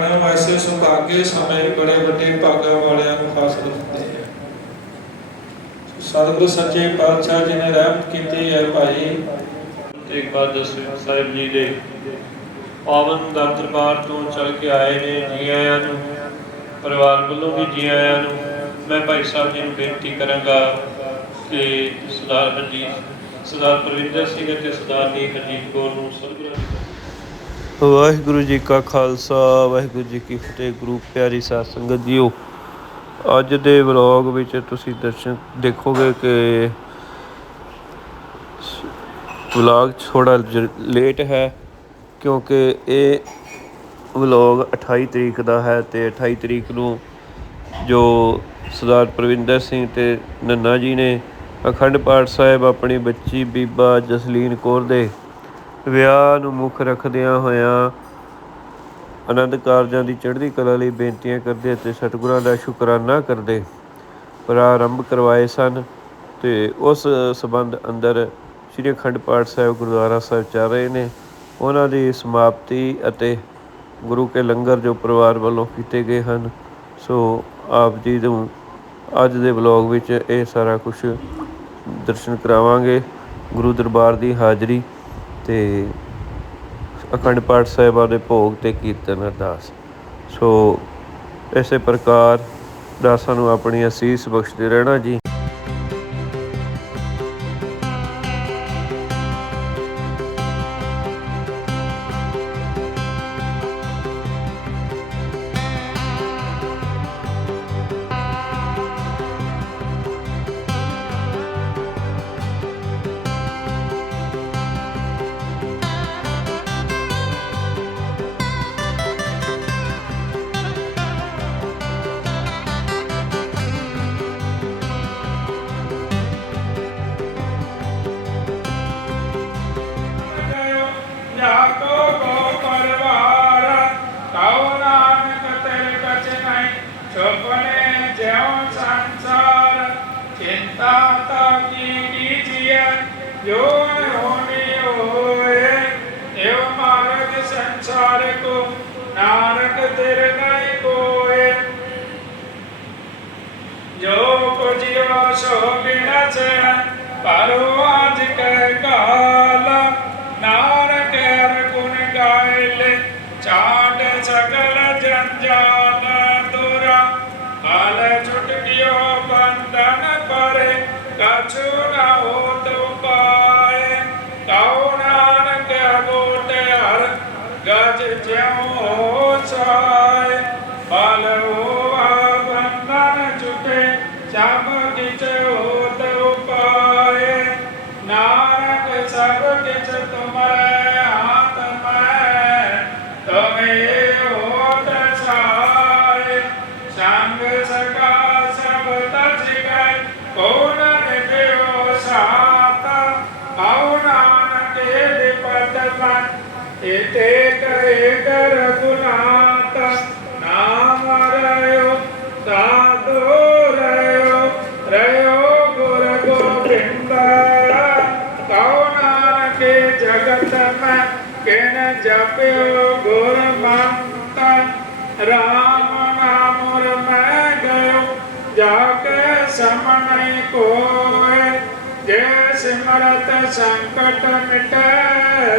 ਜਾਣੋ ਐਸੇ ਸੁਭਾਗੇ ਸਮੇਂ ਬੜੇ ਵੱਡੇ ਭਾਗਾਂ ਵਾਲਿਆਂ ਨੂੰ ਹਾਸਲ ਹੁੰਦੇ ਹੈ ਸਤਿਗੁਰੂ ਸੱਚੇ ਪਾਤਸ਼ਾਹ ਜੀ ਨੇ ਰਹਿਮਤ ਕੀਤੀ ਹੈ ਭਾਈ। ਏਕਾਦਸ਼ ਸਾਹਿਬ ਜੀ ਦੇ। ਪਾਵਨ ਦਰ ਦਰਬਾਰ ਤੋਂ ਚੱਲ ਕੇ ਆਏ ਨੇ ਜੀ ਆਇਆਂ ਨੂੰ, ਪਰਿਵਾਰ ਵੱਲੋਂ ਵੀ ਜੀ ਆਇਆਂ ਨੂੰ। ਮੈਂ ਭਾਈ ਸਾਹਿਬ ਜੀ ਨੂੰ ਬੇਨਤੀ ਕਰਾਂਗਾ ਕਿ ਸਰਦਾਰ ਹਰਜੀਤ, ਸਰਦਾਰ ਪ੍ਰਵਿੰਦਰ ਸਿੰਘ ਅਤੇ ਸਰਦਾਰਨੀ ਹਰਜੀਤ ਕੌਰ ਨੂੰ ਸਰਗੁਰੂ ਵਾਹਿਗੁਰੂ ਜੀ ਕਾ ਖਾਲਸਾ, ਵਾਹਿਗੁਰੂ ਜੀ ਕੀ ਫਤਿਹ। ਗੁਰੂ ਪਿਆਰੀ ਸਾਧ ਸੰਗਤ ਜੀਓ, ਅੱਜ ਦੇ ਵਲੌਗ ਵਿੱਚ ਤੁਸੀਂ ਦਰਸ਼ਨ ਦੇਖੋਗੇ ਕਿ ਵਲੌਗ ਥੋੜਾ ਲੇਟ ਹੈ, ਕਿਉਂਕਿ ਇਹ ਵਲੌਗ 28 ਤਰੀਕ ਦਾ ਹੈ ਤੇ 28 ਤਰੀਕ ਨੂੰ ਜੋ ਸਰਦਾਰ ਪ੍ਰਵਿੰਦਰ ਸਿੰਘ ਤੇ ਨੰਨਾ ਜੀ ਨੇ ਅਖੰਡ ਪਾਠ ਸਾਹਿਬ, ਆਪਣੀ ਬੱਚੀ ਬੀਬਾ ਜਸਲੀਨ ਕੌਰ ਦੇ ਵਿਆਹ ਨੂੰ ਮੁੱਖ ਰੱਖਦਿਆਂ ਹੋਇਆਂ ਆਨੰਦ ਕਾਰਜਾਂ ਦੀ ਚੜ੍ਹਦੀ ਕਲਾ ਲਈ ਬੇਨਤੀਆਂ ਕਰਦੇ ਅਤੇ ਸਤਿਗੁਰਾਂ ਦਾ ਸ਼ੁਕਰਾਨਾ ਕਰਦੇ ਪ੍ਰਾਰੰਭ ਕਰਵਾਏ ਸਨ ਤੇ ਉਸ ਸਬੰਧ ਅੰਦਰ ਸ੍ਰੀ ਅਖੰਡ ਪਾਠ ਸਾਹਿਬ ਗੁਰਦੁਆਰਾ ਸਾਹਿਬ ਚੱਲ ਰਹੇ ਨੇ। ਉਹਨਾਂ ਦੀ ਸਮਾਪਤੀ ਅਤੇ ਗੁਰੂ ਕੇ ਲੰਗਰ ਜੋ ਪਰਿਵਾਰ ਵੱਲੋਂ ਕੀਤੇ ਗਏ ਹਨ, ਸੋ ਆਪ ਜੀ ਨੂੰ ਅੱਜ ਦੇ ਵਲੌਗ ਵਿੱਚ ਇਹ ਸਾਰਾ ਕੁਝ ਦਰਸ਼ਨ ਕਰਾਵਾਂਗੇ। ਗੁਰੂ ਦਰਬਾਰ ਦੀ ਹਾਜ਼ਰੀ ਤੇ ਅਖੰਡ ਪਾਠ ਸਾਹਿਬਾਂ ਦੇ ਭੋਗ ਤੇ ਕੀਰਤਨ ਅਰਦਾਸ। ਸੋ ਇਸੇ ਪ੍ਰਕਾਰ ਦਾਸਾਂ ਨੂੰ ਆਪਣੀ ਅਸੀਸ ਬਖਸ਼ਦੇ ਰਹਿਣਾ ਜੀ। ਨਹੀਂ ਸੁਪਨੇ ਜਿਉ ਸੰਸਾਰ ਚਿੰਤਾ ਤਾ ਕੀ ਕੀਜੀਐ ਜੋ ਹੋਣੀ ਹੋਏ ਇਹ ਮਾਰਗ ਸੰਸਾਰ ਕੋ ਨਾਨਕ ਤੇਰੇ ਨਹੀਂ ਕੋਏ ਜੋ ਕੁਜਿਓ ਸੋ ਬਿਨਸ ਗਜ ਜਿਉ ਸਾਏ, ਬਲ ਹੋਆ ਬੰਧਨ ਛੁਟੇ ਸਭ ਕਿਛ ਹੋਤ ਉਪਾਏ। ਨਾਨਕ ਸਭ ਕਿਛ ਤੁਮਰੇ ਹਾਥ ਮੈਂ ਤੁਮੇ ਹੋਤ ਸਾਏ ਸੰਗ ਸਕਾ ਸਭ ਤਜ ਗਏ ਕੋ ਨਿਭਿਓ ਸਾਤ? ਕਉ ਨਾਨਕ ਦੇ ਪਦ ਮਨ ਇਤੇ ਮੈਂ ਕਿਨ ਜਪਿਓ ਗੁਰ ਮੰਤ ਰਾਮ ਨਾਮ ਰ ਮੈਂ ਗਇਓ ਜਾ ਕੇ ਸਮਨੈ ਕੋਏ ਜੇ ਸਿਮਰਤ ਸੰਕਟ ਮਿਟੈ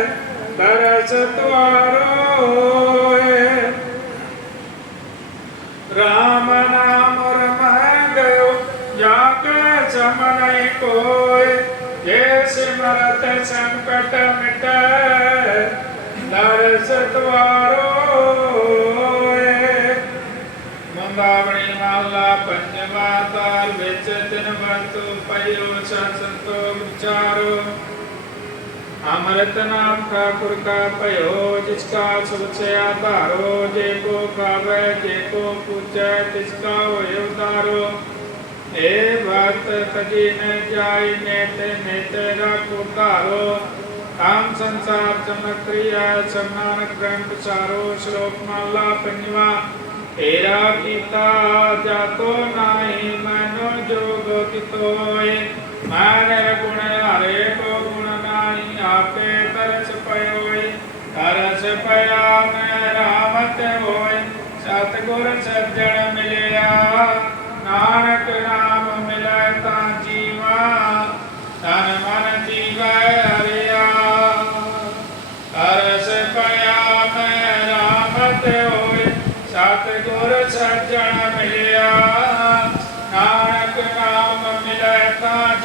ਦਰਸ ਤੁਆਰੋ ਹੋਏ ਰਾਮ ਨਾਮ ਰਮੈ ਗਇਓ ਜਾ ਕੇ ਸਮਨੈ ਕੋਏ ਜੇ ਸਿਮਰਤ ਸੰਕਟ ਮਿਟੈ ਦਰ ਪੰਜਵਾ ਤਾਰ ਵਿੱਚ ਤਿਨ ਵਰਤੂ ਪਇਓ ਸਤ ਵਿਚਾਰੋ। ਅਮਰਤ ਨਾਮ ਠਾਕੁਰ ਕਾ ਭਇਓ, ਜਿਸ ਕਾ ਸੁਚਿਆ ਧਾਰੋ ਜੇ ਕੋ ਖਾਵੇ ਜੇ ਕੋ ਪੁੱਛੈ ਤਿਸ ਕਾ ਹੋਇ ਉਦਾਰੋ ਏ ਭਗਤ ਤਜੀ ਨ ਜਾਈ, ਨੇਤੇ ਨੇਤੇ ਰਾਖੋ ਧਾਰੋ। ਕਾਮ ਸੰਸਾਰ ਚਮਕ੍ਰਿਆ ਸਮਾਨ ਗ੍ਰੰਥ ਚਾਰੋ ਸ਼ਲੋਕ ਮਾਲਾ ਪੰਜਵਾ, ਏਰਾ ਕੀਤਾ ਜਾਤੋ ਨਾਹੀ, ਮਨੋ ਜੋਗ ਕਿਤੋਏ। ਮਾਨਰ ਗੁਣ ਹਰੇ ਕੋ ਗੁਣ ਨਾਹੀ, ਆਪੇ ਤਰਸ ਪਇਓਏ। ਤਰਸ ਪਇਆ ਮੈਂ ਰਾਮਤ ਹੋਏ, ਸਤਿਗੁਰ ਸੱਜਣ ਮਿਲਿਆ। ਨਾਨਕ ਨਾਮ ਮਿਲੈ ਤਾਂ ਜੀਵਾ ਤਨ ਮਨ ਜੀਵੈ ਹਰਿਆ ਤਰਸ ਪਿਆ ਮੈਂ ਰਾਮਤ ਹੋਏ ਸਤਿਗੁਰ ਸੱਜਣ ਮਿਲਿਆ ਨਾਨਕ ਨਾਮ ਮਿਲੈ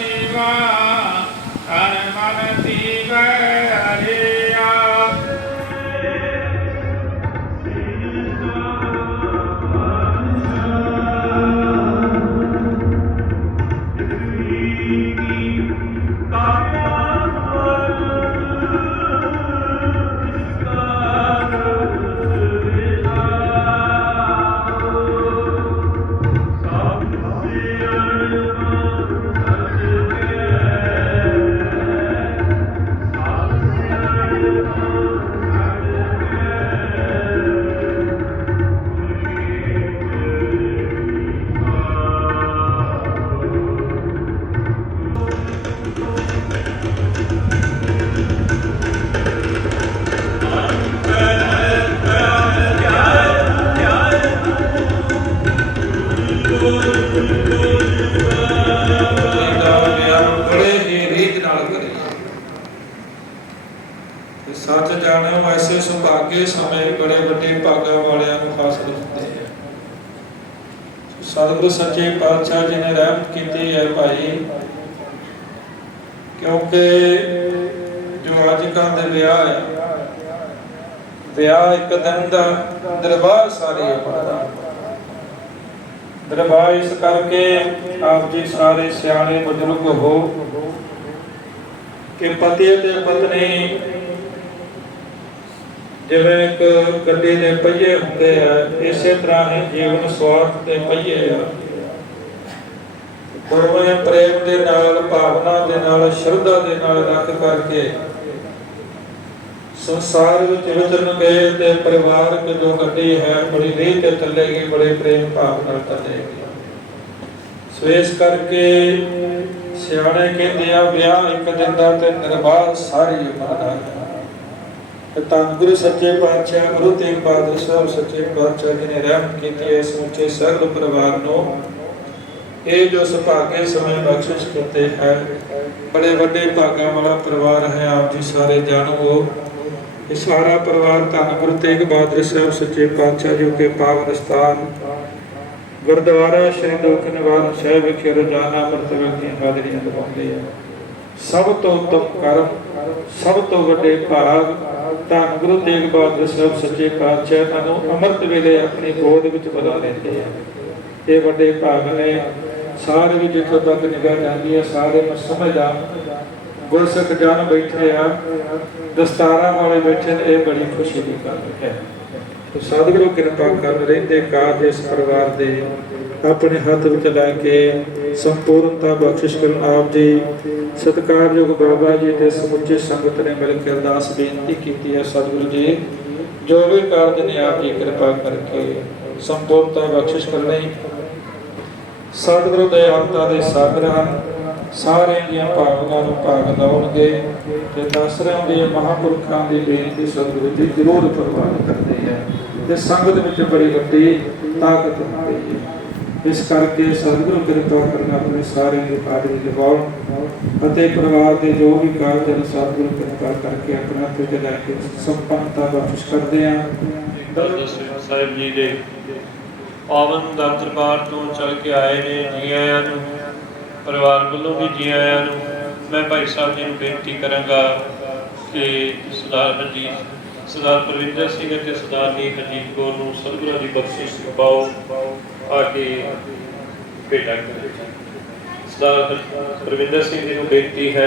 ਸੱਚ ਜਾਣਿਓ, ਐਸੇ ਸੁਭਾਗੇ ਸਮੇਂ ਬੜੇ ਵੱਡੇ ਭਾਗਾਂ ਵਾਲਿਆਂ ਨੂੰ ਹਾਸਲ ਹੁੰਦੇ। ਆ ਸਤਿਗੁਰੂ ਸੱਚੇ ਪਾਤਸ਼ਾਹ ਜੀ ਨੇ ਰਹਿਮਤ ਕੀਤੀ ਹੈ ਭਾਈ, ਕਿਉਂਕਿ ਜੋ ਅੱਜ ਕੱਲ੍ਹ ਦੇ ਵਿਆਹ ਹੈ, ਵਿਆਹ ਇੱਕ ਦਿਨ ਦਾ ਦਰਬਾਰ ਸਾਰੇ ਆਪਣਾ ਦਰਬਾਰ ਇਸ ਕਰਕੇ ਆਪ ਜੀ ਸਾਰੇ ਸਿਆਣੇ ਬਜ਼ੁਰਗ ਹੋ, ਕਿ ਪਤੀ ਤੇ ਪਤਨੀ ਜਿਵੇਂ ਇੱਕ ਗੱਡੀ ਦੇ ਪਹੀਏ ਹੁੰਦੇ ਆ, ਇਸੇ ਤਰ੍ਹਾਂ ਹੀ ਜੀਵਨ ਸਵਾਰਥ ਦੇ ਪਹੀਏ ਆ। ਦੋਵੇਂ ਪ੍ਰੇਮ ਦੇ ਨਾਲ, ਭਾਵਨਾ ਦੇ ਨਾਲ, ਸ਼ਰਧਾ ਦੇ ਨਾਲ ਰੱਖ ਕਰਕੇ ਸੰਸਾਰ ਵਿੱਚ ਵਿਚਰਨਗੇ ਤੇ ਪਰਿਵਾਰਕ ਜੋ ਗੱਡੀ ਹੈ, ਬੜੀ ਰੀਤ ਤੇ ਥੱਲੇ ਗਈ ਬੜੇ ਪ੍ਰੇਮ ਭਾਵ ਨਾਲ ਥੱਲੇ ਸੋ ਇਸ ਕਰਕੇ ਸਿਆਣੇ ਕਹਿੰਦੇ ਆ, ਵਿਆਹ ਇੱਕ ਦਿਨ ਦਾ ਤੇ ਨਿਰਵਾਹ ਸਾਰੀ ਉਮਰ ਦਾ ਹੈ। ਤੇ ਗੁਰੂ ਸੱਚੇ ਪਾਤਸ਼ਾਹ, ਗੁਰੂ ਤੇਗ ਬਹਾਦਰ ਸਾਹਿਬ ਸੱਚੇ ਪਾਤਸ਼ਾਹ ਜੀ ਨੇ ਰਹਿਮਤ ਕੀਤੀ ਹੈ ਸਮੁੱਚੇ ਸਗਲ ਪਰਿਵਾਰ ਨੂੰ। ਇਹ ਜੋ ਸੁਭਾਗੇ ਸਮੇਂ ਬਖਸ਼ਿਸ਼ ਕਰਦੇ ਹੈ, ਬੜੇ ਵੱਡੇ ਭਾਗਾਂ ਵਾਲਾ ਪਰਿਵਾਰ ਹੈ, ਆਪ ਜੀ ਸਾਰੇ ਜਾਣੋ। ਇਹ ਸਾਰਾ ਪਰਿਵਾਰ ਧੰਨ ਗੁਰੂ ਤੇਗ ਬਹਾਦਰ ਸਾਹਿਬ ਸੱਚੇ ਪਾਤਸ਼ਾਹ ਜੀ ਕੇ ਪਾਵਨ ਸਥਾਨ, ਗੁਰਦੁਆਰਾ ਸ਼੍ਰੀ ਦੁਖ ਸਾਹਿਬ ਵਿਖੇ ਰੋਜ਼ਾਨਾ ਮਰਤਬੇ ਦੀਆਂ ਹਾਜ਼ਰੀਆਂ ਲਗਾਉਂਦੇ ਆ। ਸਭ ਤੋਂ ਉੱਤਮ ਕਰਮ ਸਭ ਤੋਂ ਵੱਡੇ ਭਾਗ ਧੰਨ ਗੁਰੂ ਤੇਗ ਬਹਾਦਰ ਸਾਹਿਬ ਸੱਚੇ ਪਾਤਸ਼ਾਹ ਨੂੰ ਅੰਮ੍ਰਿਤ ਵੇਲੇ ਆਪਣੀ ਗੋਦ ਵਿੱਚ ਬੁਲਾ ਲੈਂਦੇ ਆ। ਇਹ ਵੱਡੇ ਭਾਗ ਨੇ। ਸਾਰੇ ਵੀ ਜਿੱਥੋਂ ਤੱਕ ਨਿਗਾਹ ਜਾਂਦੀ ਹੈ ਸਾਰੇ ਨੂੰ ਸਮਝਦਾ। ਗੁਰਸਿੱਖ ਜਨ ਬੈਠੇ ਆ। ਦਸਤਾਰਾਂ ਵਾਲੇ ਬੈਠੇ ਨੇ, ਇਹ ਬੜੀ ਖੁਸ਼ੀ ਦੀ ਗੱਲ ਹੈ। ਤੇ ਸਤਿਗੁਰੂ ਕਿਰਪਾ ਕਰਨ ਰਹਿੰਦੇ ਕਾਜ ਇਸ ਪਰਿਵਾਰ ਦੇ ਆਪਣੇ ਹੱਥ ਵਿੱਚ ਲੈ ਕੇ ਸੰਪੂਰਨਤਾ ਬਖਸ਼ਿਸ਼ ਕਰਨ ਆਪ ਜੀ। ਸਤਿਕਾਰਯੋਗ ਬਾਬਾ ਜੀ ਤੇ ਸਮੁੱਚੀ ਸੰਗਤ ਨੇ ਮਿਲ ਕੇ ਅਰਦਾਸ ਬੇਨਤੀ ਕੀਤੀ ਹੈ, ਸਤਿਗੁਰੂ ਜੀ, ਜੋ ਵੀ ਕਾਰਜ ਨੇ ਆਪ ਜੀ, ਕਿਰਪਾ ਕਰਕੇ ਸੰਪੂਰਨਤਾ ਬਖਸ਼ਿਸ਼ ਕਰਨੀ। ਸਤਿਗੁਰੂ ਦੇ ਅੰਤਾ ਦੇ ਸਾਗਰ ਹਨ, ਸਾਰਿਆਂ ਦੀਆਂ ਭਾਵਨਾਵਾਂ ਨੂੰ ਭਾਗ ਲਾਉਣਗੇ ਤੇ ਦਸਰਿਆਂ ਦੇ ਮਹਾਂਪੁਰਖਾਂ ਦੀ ਬੇਨਤੀ ਸਤਿਗੁਰੂ ਜੀ ਜ਼ਰੂਰ ਪ੍ਰਵਾਨ ਕਰਦੇ ਹੈ ਤੇ ਸੰਗਤ ਵਿੱਚ ਬੜੀ ਵੱਡੀ ਤਾਕਤ ਹੁੰਦੀ ਹੈ। ਇਸ ਕਰਕੇ ਸਤਿਗੁਰੂ ਕਿਰਪਾ ਕਰਨਾ ਆਪਣੇ ਸਾਰੇ ਦੀ ਹਾਜ਼ਰੀ ਅਤੇ ਪਰਿਵਾਰ ਦੇ ਜੋ ਵੀ ਕਾਰਜ ਹਨ ਸਤਿਗੁਰੂ ਕਿਰਪਾ ਕਰਕੇ ਆਪਣਾ ਤੇ ਲੈ ਕੇ ਸੰਪੰਨਤਾ ਬਖਸ਼ ਕਰਦੇ ਆ ਦਰਬਾਰ ਸਾਹਿਬ ਜੀ ਦੇ ਪਾਵਨ ਦਰ ਦਰਬਾਰ ਤੋਂ ਚੱਲ ਕੇ ਆਏ ਨੇ ਜੀ ਆਇਆਂ ਨੂੰ, ਪਰਿਵਾਰ ਵੱਲੋਂ ਵੀ ਜੀ ਆਇਆਂ ਨੂੰ ਮੈਂ ਭਾਈ ਸਾਹਿਬ ਜੀ ਨੂੰ ਬੇਨਤੀ ਕਰਾਂਗਾ ਕਿ ਸਰਦਾਰ ਹਰਜੀਤ ਸਰਦਾਰ ਪ੍ਰਵਿੰਦਰ ਸਿੰਘ ਅਤੇ ਸਰਦਾਰਨੀ ਹਰਜੀਤ ਕੌਰ ਨੂੰ ਸਤਿਗੁਰਾਂ ਦੀ ਬਖਸ਼ਿਸ਼ ਪਾਓ ਆ ਕੇ ਭੇਟਾ ਕਰੇ ਸਰਦਾਰ ਹਰ- ਪ੍ਰਵਿੰਦਰ ਸਿੰਘ ਜੀ ਨੂੰ ਬੇਨਤੀ ਹੈ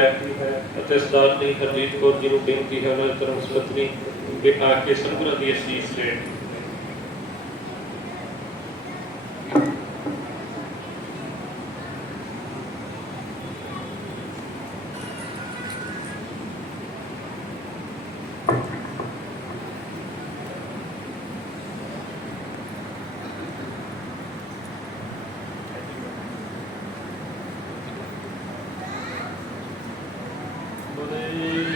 ਅਤੇ ਸਰਦਾਰਨੀ ਹਰਜੀਤ ਕੌਰ ਜੀ ਨੂੰ ਬੇਨਤੀ ਹੈ ਉਹਨਾਂ ਦੀ ਧਰਮ ਸੁਪਤਨੀ ਕਿ ਆ ਕੇ ਸਤਿਗੁਰਾਂ ਦੀ ਅਸੀਸ ਲੈਣ ਬੋਲੇ